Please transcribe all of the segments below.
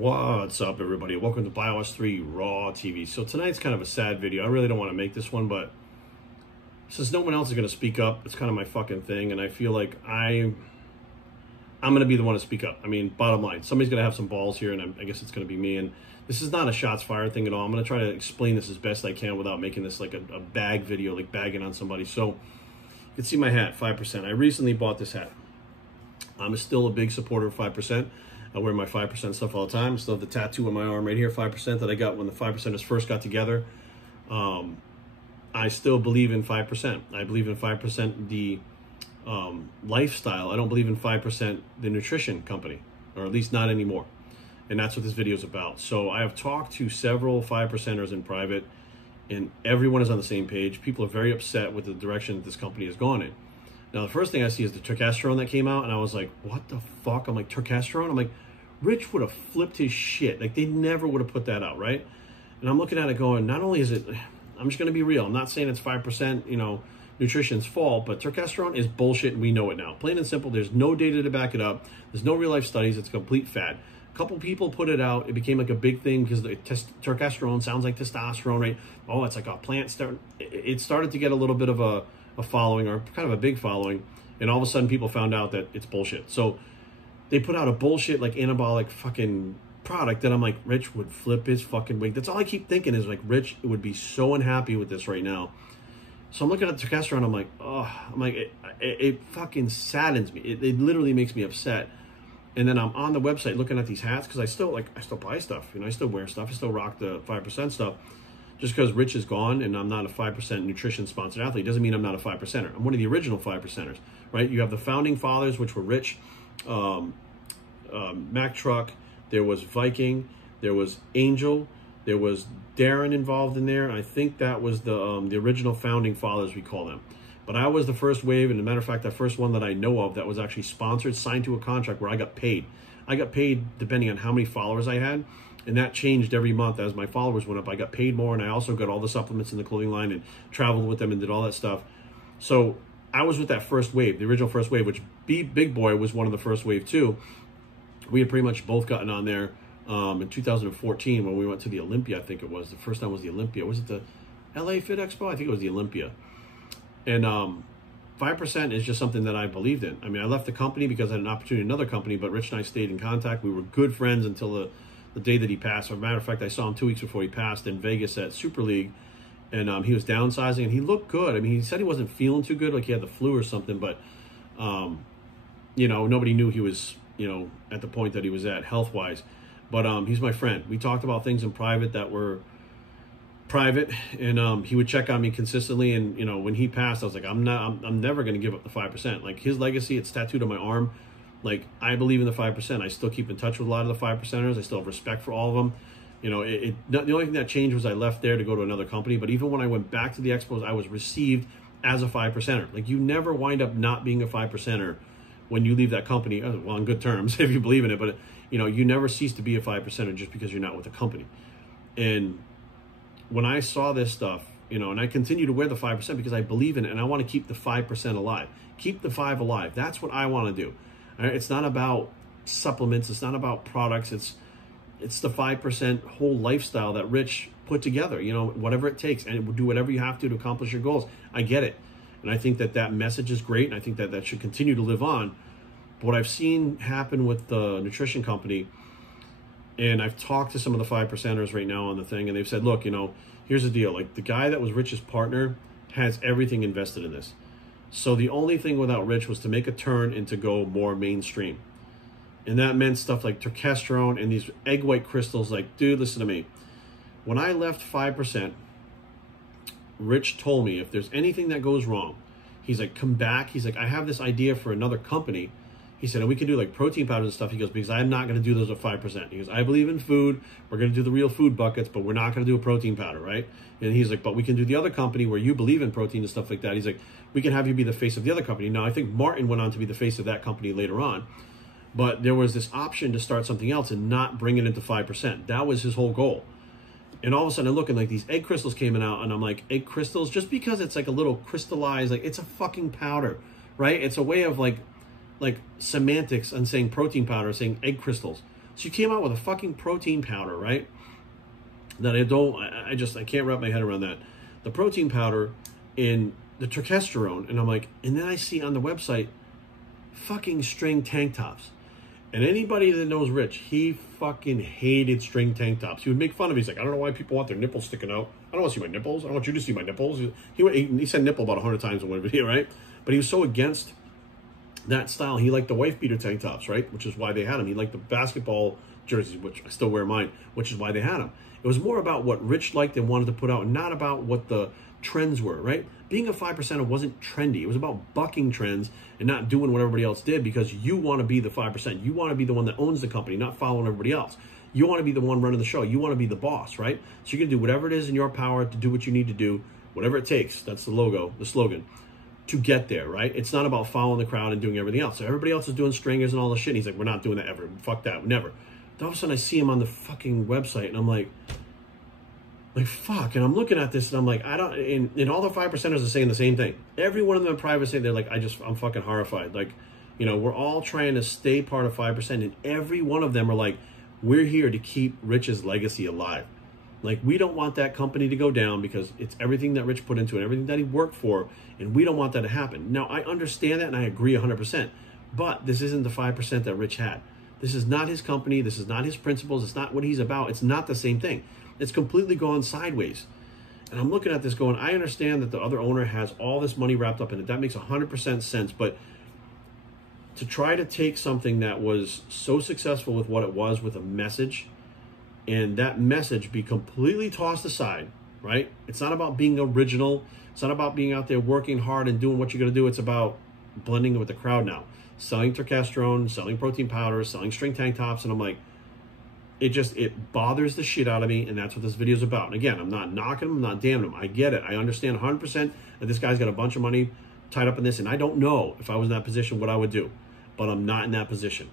What's up, everybody? Welcome to BioS3 Raw TV. So tonight's kind of a sad video. I really don't want to make this one, but since no one else is going to speak up, it's kind of my fucking thing, and I feel like I'm going to be the one to speak up. I mean, bottom line, somebody's going to have some balls here, and I guess it's going to be me. And this is not a shots fired thing at all. I'm going to try to explain this as best I can without making this like a bag video, like bagging on somebody. So you can see my hat, 5%. I recently bought this hat. I'm still a big supporter of 5%. I wear my 5% stuff all the time. I still have the tattoo on my arm right here, 5%, that I got when the 5%ers first got together. I still believe in 5%. I believe in 5% the lifestyle. I don't believe in 5% the nutrition company, or at least not anymore. And that's what this video is about. So I have talked to several 5%ers in private, and everyone is on the same page. People are very upset with the direction that this company has gone in. Now, the first thing I see is the Turkesterone that came out, and I was like, what the fuck? I'm like, Turkesterone? I'm like, Rich would have flipped his shit. Like, they never would have put that out, right? And I'm looking at it going, not only is it, I'm just going to be real. I'm not saying it's 5%, you know, nutrition's fault, but Turkesterone is bullshit, and we know it now. Plain and simple, there's no data to back it up. There's no real-life studies. It's a complete fad. A couple people put it out. It became like a big thing because Turkesterone sounds like testosterone, right? Oh, it's like a plant. It started to get a little bit of a following, or kind of a big following, and all of a sudden people found out that it's bullshit. So they put out a bullshit like anabolic fucking product that I'm like, Rich would flip his fucking wig. That's all I keep thinking is like, Rich would be so unhappy with this right now. So I'm looking at the Turkesterone, I'm like, oh, I'm like, it fucking saddens me. It literally makes me upset. And then I'm on the website looking at these hats because I still buy stuff, you know, I still wear stuff, I still rock the 5% stuff. Just because Rich is gone and I'm not a 5% nutrition sponsored athlete doesn't mean I'm not a 5%er. I'm one of the original 5%ers, right? You have the founding fathers, which were Rich, Mack Truck, there was Viking, there was Angel, there was Darren involved in there. I think that was the original founding fathers, we call them. But I was the first wave, and as a matter of fact, the first one that I know of that was actually sponsored, signed to a contract where I got paid. I got paid depending on how many followers I had. And that changed every month as my followers went up. I got paid more, and I also got all the supplements in the clothing line and traveled with them and did all that stuff. So I was with that first wave, the original first wave, which Big Boy was one of the first wave too. We had pretty much both gotten on there in 2014 when we went to the Olympia, I think it was. The first time was the Olympia. Was it the LA Fit Expo? I think it was the Olympia. And 5% is just something that I believed in. I mean, I left the company because I had an opportunity in another company, but Rich and I stayed in contact. We were good friends until the day that he passed. As a matter of fact, I saw him 2 weeks before he passed in Vegas at Super League, and he was downsizing, and he looked good. I mean, he said he wasn't feeling too good, like he had the flu or something, but, you know, nobody knew he was, you know, at the point that he was at health-wise. But he's my friend. We talked about things in private that were private, and he would check on me consistently, and, you know, when he passed, I was like, I'm never going to give up the 5%. Like, his legacy, it's tattooed on my arm. Like, I believe in the 5%. I still keep in touch with a lot of the 5%ers. I still have respect for all of them. You know, the only thing that changed was I left there to go to another company. But even when I went back to the expos, I was received as a 5%er. Like, you never wind up not being a 5%er when you leave that company. Well, on good terms, if you believe in it. But, you know, you never cease to be a 5%er just because you're not with a company. And when I saw this stuff, you know, and I continue to wear the 5% because I believe in it, and I want to keep the 5% alive. Keep the 5 alive. That's what I want to do. It's not about supplements. It's not about products. It's the 5% whole lifestyle that Rich put together. You know, whatever it takes, and do whatever you have to accomplish your goals. I get it, and I think that that message is great, and I think that that should continue to live on. But what I've seen happen with the nutrition company, and I've talked to some of the 5%ers right now on the thing, and they've said, look, you know, here's the deal. Like, the guy that was Rich's partner has everything invested in this. So the only thing without Rich was to make a turn and to go more mainstream. And that meant stuff like Turkesterone and these egg white crystals. Like, dude, listen to me. When I left 5%, Rich told me if there's anything that goes wrong, he's like, come back. He's like, I have this idea for another company. He said, and we can do like protein powders and stuff. He goes, because I'm not going to do those at 5%. He goes, I believe in food. We're going to do the real food buckets, but we're not going to do a protein powder, right? And he's like, but we can do the other company where you believe in protein and stuff like that. He's like, we can have you be the face of the other company. Now, I think Martin went on to be the face of that company later on. But there was this option to start something else and not bring it into 5%. That was his whole goal. And all of a sudden, I look and like these egg crystals came out, and I'm like, egg crystals, just because it's like a little crystallized, like it's a fucking powder, right? It's a way of like semantics and saying protein powder, saying egg crystals. So you came out with a fucking protein powder, right? That I can't wrap my head around that. The protein powder and the turkesterone, and I'm like, and then I see on the website fucking string tank tops. And anybody that knows Rich, he fucking hated string tank tops. He would make fun of it. He's like, I don't know why people want their nipples sticking out. I don't want to see my nipples. I don't want you to see my nipples. He said nipple about 100 times in one video, right? But he was so against that style. He liked the wife beater tank tops, right? Which is why they had them. He liked the basketball jerseys, which I still wear mine, which is why they had them. It was more about what Rich liked and wanted to put out, not about what the trends were, right? Being a 5%er wasn't trendy. It was about bucking trends and not doing what everybody else did, because you want to be the 5%. You want to be the one that owns the company, not following everybody else. You want to be the one running the show. You want to be the boss, right? So you're going to do whatever it is in your power to do what you need to do, whatever it takes. That's the logo, the slogan, to get there, right? It's not about following the crowd and doing everything else. So everybody else is doing stringers and all the shit. And he's like, we're not doing that ever. Fuck that, never. Then all of a sudden I see him on the fucking website and I'm like, fuck. And I'm looking at this and I'm like, and all the 5%ers are saying the same thing. Every one of them in private say, they're like, I'm fucking horrified. Like, you know, we're all trying to stay part of 5%. And every one of them are like, we're here to keep Rich's legacy alive. Like, we don't want that company to go down because it's everything that Rich put into it, everything that he worked for, and we don't want that to happen. Now, I understand that and I agree 100%, but this isn't the 5% that Rich had. This is not his company. This is not his principles. It's not what he's about. It's not the same thing. It's completely gone sideways. And I'm looking at this going, I understand that the other owner has all this money wrapped up in it. That makes 100% sense. But to try to take something that was so successful with what it was, with a message, and that message be completely tossed aside, right? It's not about being original. It's not about being out there working hard and doing what you're going to do. It's about blending with the crowd now. Selling turkesterone, selling protein powder, selling string tank tops. And I'm like, it bothers the shit out of me, and that's what this video is about. And again, I'm not knocking him, I'm not damning him. I get it. I understand 100% that this guy's got a bunch of money tied up in this, and I don't know if I was in that position what I would do, but I'm not in that position.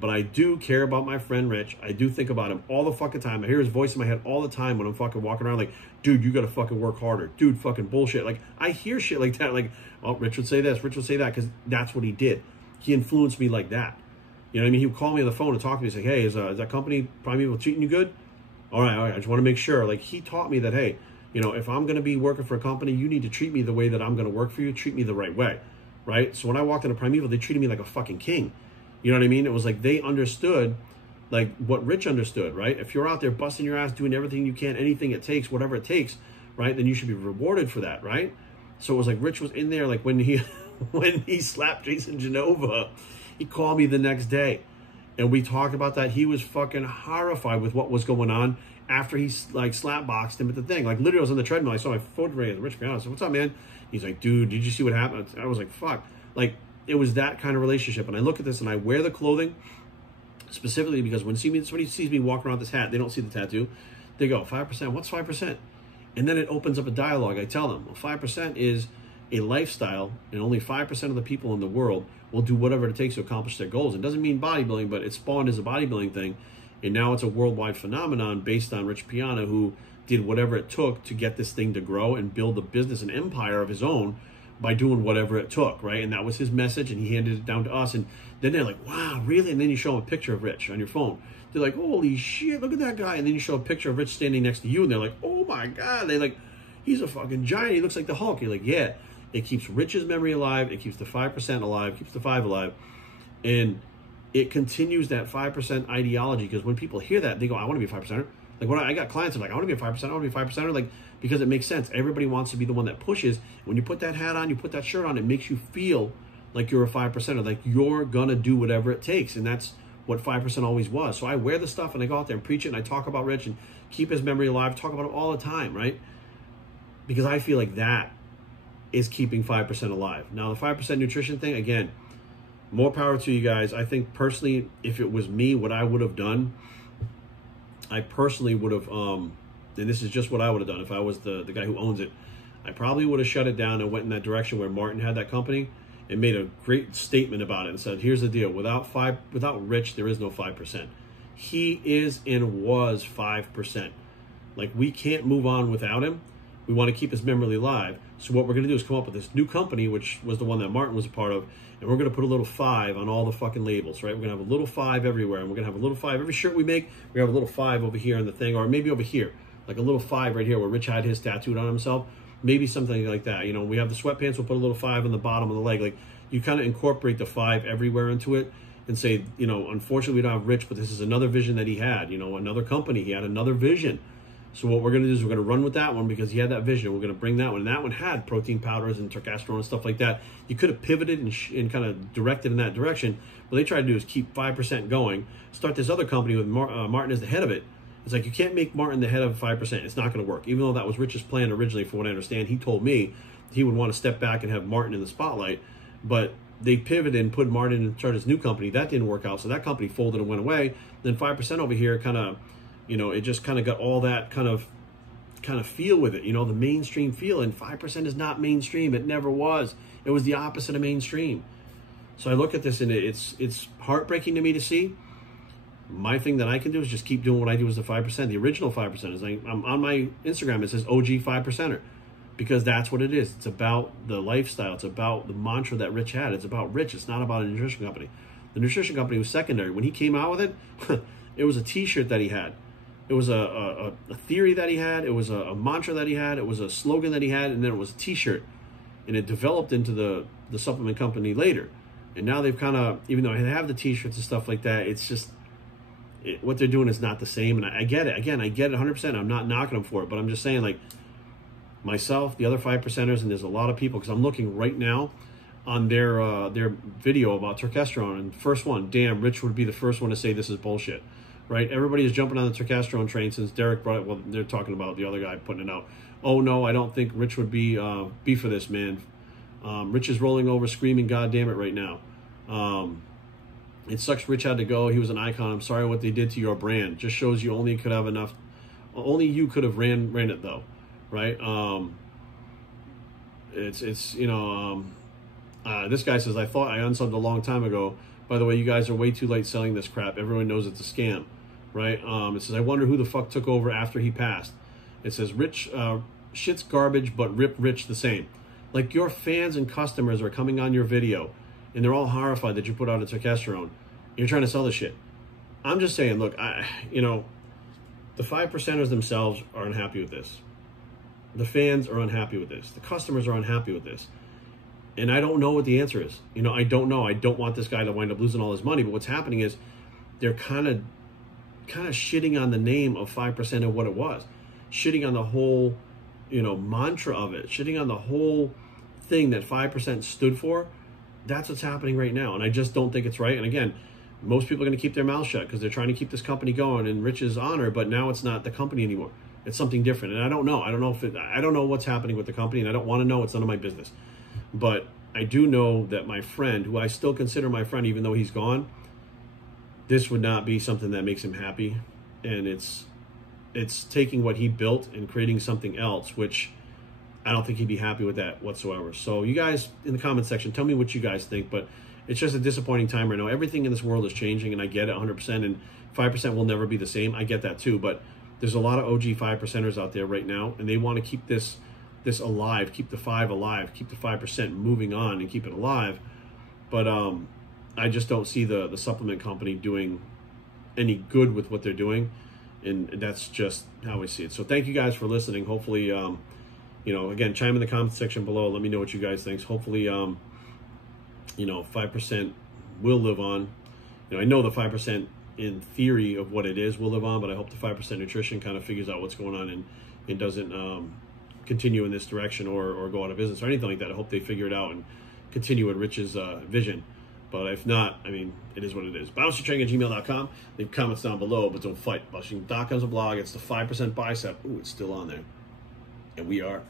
But I do care about my friend Rich. I do think about him all the fucking time. I hear his voice in my head all the time when I'm fucking walking around like, dude, you got to fucking work harder. Dude, fucking bullshit. Like, I hear shit like that. Like, oh, Rich would say this, Rich would say that, because that's what he did. He influenced me like that. You know what I mean? He would call me on the phone and talk to me and say, hey, is that company Primeval treating you good? All right, I just want to make sure. Like, he taught me that, hey, you know, if I'm going to be working for a company, you need to treat me the way that I'm going to work for you. Treat me the right way, right? So when I walked into Primeval, they treated me like a fucking king. You know what I mean? It was like they understood, like, what Rich understood, right? If you're out there busting your ass, doing everything you can, anything it takes, whatever it takes, right, then you should be rewarded for that, right? So it was like Rich was in there, like when he when he slapped Jason Genova, he called me the next day, and we talked about that. He was fucking horrified with what was going on after he, like, slap boxed him at the thing. Like, literally, I was on the treadmill. I saw my phone ring. Rich, I said, what's up, man? He's like, dude, did you see what happened? I was like, fuck. Like, it was that kind of relationship. And I look at this, and I wear the clothing specifically because when somebody sees me walking around with this hat, they don't see the tattoo. They go, 5%? What's 5%? And then it opens up a dialogue. I tell them, well, 5% is a lifestyle, and only 5% of the people in the world will do whatever it takes to accomplish their goals. It doesn't mean bodybuilding, but it spawned as a bodybuilding thing, and now it's a worldwide phenomenon based on Rich Piana, who did whatever it took to get this thing to grow and build a business, an empire of his own, by doing whatever it took, right? And that was his message, and he handed it down to us. And then they're like, wow, really? And then you show them a picture of Rich on your phone. They're like, holy shit, look at that guy. And then you show a picture of Rich standing next to you, and they're like, oh my God. They're like, he's a fucking giant. He looks like the Hulk. You're like, yeah. It keeps Rich's memory alive. It keeps the 5% alive, keeps the 5 alive. And it continues that 5% ideology, because when people hear that, they go, I want to be a 5%er. Like, when I got clients, I'm like, I want to be a 5%er, I want to be a 5%er. Like, because it makes sense. Everybody wants to be the one that pushes. When you put that hat on, you put that shirt on, it makes you feel like you're a 5%er, like you're going to do whatever it takes. And that's what 5% always was. So I wear the stuff, and I go out there and preach it, and I talk about Rich and keep his memory alive, talk about him all the time, right? Because I feel like that is keeping 5% alive. Now, the 5% nutrition thing, again, more power to you guys. I think personally, if it was me, what I would have done, I personally would have, and this is just what I would have done if I was the guy who owns it, I probably would have shut it down and went in that direction where Martin had that company and made a great statement about it and said, here's the deal, without Rich, there is no 5%. He is and was 5%. Like, we can't move on without him. We want to keep his memory alive. So what we're going to do is come up with this new company, which was the one that Martin was a part of, and we're going to put a little 5 on all the fucking labels, right? We're going to have a little 5 everywhere, and we're going to have a little 5. Every shirt we make, we have a little 5 over here on the thing, or maybe over here, like a little 5 right here where Rich had his tattooed on himself. Maybe something like that. You know, we have the sweatpants, we'll put a little 5 on the bottom of the leg. Like, you kind of incorporate the 5 everywhere into it and say, you know, unfortunately we don't have Rich, but this is another vision that he had, you know, another company. He had another vision. So what we're going to do is we're going to run with that one because he had that vision. We're going to bring that one. And that one had protein powders and testosterone and stuff like that. You could have pivoted and kind of directed in that direction. What they try to do is keep 5% going. Start this other company with Martin as the head of it. It's like you can't make Martin the head of 5%. It's not going to work. Even though that was Rich's plan originally, from what I understand, he told me he would want to step back and have Martin in the spotlight. But they pivoted and put Martin in charge of his new company. That didn't work out. So that company folded and went away. Then 5% over here kind of, you know, it just kind of got all that kind of feel with it, you know, the mainstream feel. And 5% is not mainstream. It never was. It was the opposite of mainstream. So I look at this and it's heartbreaking to me to see. My thing that I can do is just keep doing what I do as the 5%. The original 5% is I'm on my Instagram. It says OG 5%er because that's what it is. It's about the lifestyle. It's about the mantra that Rich had. It's about Rich. It's not about a nutrition company. The nutrition company was secondary. When he came out with it, it was a T-shirt that he had. It was a theory that he had. It was a mantra that he had. It was a slogan that he had. And then it was a T-shirt. And it developed into the supplement company later. And now they've kind of, even though they have the T-shirts and stuff like that, it's just, what they're doing is not the same. And I get it. Again, I get it 100%. I'm not knocking them for it. But I'm just saying, like, myself, the other 5%ers, and there's a lot of people, because I'm looking right now on their video about testosterone. And first one, damn, Rich would be the first one to say this is bullshit. Right? Everybody is jumping on the testosterone train since Derek brought it. Well, they're talking about the other guy putting it out. Oh, no, I don't think Rich would be for this, man. Rich is rolling over screaming, God damn it, right now. It sucks Rich had to go. He was an icon. I'm sorry what they did to your brand. Just shows you only could have enough. Only you could have ran it, though. Right? It's you know, this guy says, I thought I unsubbed a long time ago. By the way, you guys are way too late selling this crap. Everyone knows it's a scam. Right? It says, I wonder who the fuck took over after he passed. It says, Rich, shit's garbage, but rip Rich the same. Like, your fans and customers are coming on your video, and they're all horrified that you put out a testosterone. You're trying to sell the shit. I'm just saying, look, you know, the 5%ers themselves are unhappy with this. The fans are unhappy with this. The customers are unhappy with this. And I don't know what the answer is. You know, I don't know. I don't want this guy to wind up losing all his money. But what's happening is they're kind of shitting on the name of 5% of what it was. Shitting on the whole, you know, mantra of it. Shitting on the whole thing that 5% stood for. That's what's happening right now. And I just don't think it's right. And again, most people are going to keep their mouth shut because they're trying to keep this company going in Rich's honor. But now it's not the company anymore. It's something different. And I don't know. I don't know if I don't know what's happening with the company, and I don't want to know. It's none of my business. But I do know that my friend, who I still consider my friend, even though he's gone, this would not be something that makes him happy. And it's taking what he built and creating something else, which I don't think he'd be happy with that whatsoever. So you guys in the comment section, tell me what you guys think. But it's just a disappointing time right now. Everything in this world is changing, and I get it 100%. And 5% will never be the same. I get that too. But there's a lot of OG 5%ers out there right now, and they want to keep this alive, keep the 5 alive, keep the 5% moving on and keep it alive. But I just don't see the supplement company doing any good with what they're doing. And that's just how I see it. So thank you guys for listening. Hopefully, you know, again, chime in the comment section below. Let me know what you guys think. Hopefully, you know, 5% will live on. You know, I know the 5% in theory of what it is will live on, but I hope the 5% nutrition kind of figures out what's going on and doesn't continue in this direction or go out of business or anything like that. I hope they figure it out and continue with Rich's vision. But if not, I mean, it is what it is. BioStrength@gmail.com. Leave comments down below, but don't fight. BioStrength.com is a blog. It's the 5% bicep. Ooh, it's still on there. And we are